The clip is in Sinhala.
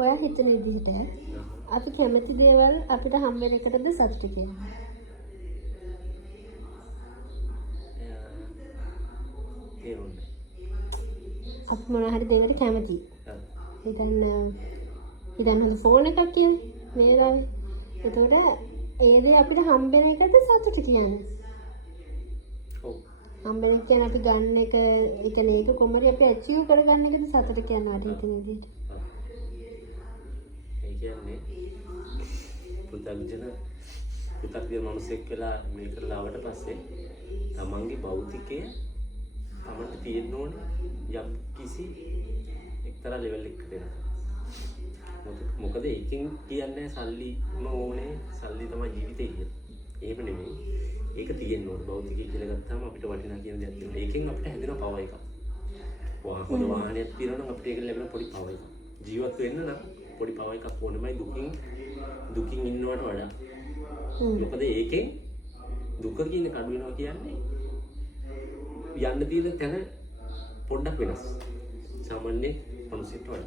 ඔයා හිතන විදිහට අපි කැමති දේවල් අපිට හම්බ වෙන එකටද සතුටු කියන්නේ? අපි මොන හරි දෙයකට කැමතියි. හිතන්න හොඳ ෆෝන් එකක් කියන්නේ මේ වෙලාවේ. එතකොට ඒ දේ අපිට හම්බ වෙන එකද සතුටු කියන්නේ? ඔව්. හම්බ වෙන කියන්නේ අපි ගන්න එක ඒ කියන්නේ ඒක කොහොමද අපි අචීව් කරගන්න එකද සතුටු කියන්නේ අර හිතන විදිහට. ඒ කියන්නේ පුතග්ජන මිනිසෙක් වෙලා මේ කරලා ආවට පස්සේ තමන්ගේ භෞතිකය තමන්ට තියෙන්න ඕනේ යම් කිසි එක්තරා ලෙවල් එකකට එනවා. මොකද ඒකෙන් කියන්නේ සල්ලි ඕනේ, සල්ලි තමයි ජීවිතේ කියන්නේ. එහෙම නෙමෙයි. ඒක තියෙන්න ඕනේ. භෞතිකය කියලා ගත්තාම අපිට වටිනා කියන දෙයක් තියෙනවා. ඒකෙන් අපිට හැදෙන පව එකක්. හොඳ වාහනයක් තියෙනවා නම් අපිට ඒක ලැබෙන පොඩි පව එකක්. ජීවත් වෙන්න නම් පොඩි පව එකක් ඕනෙමයි දුකින් ඉන්නවට වඩා. මොකද ඒකෙන් දුක කියන කඩු වෙනවා කියන්නේ යන්න තියෙන තැන පොඩ්ඩක් වෙනස්. සාමාන්‍ය මිනිස්සුන්ට වඩා.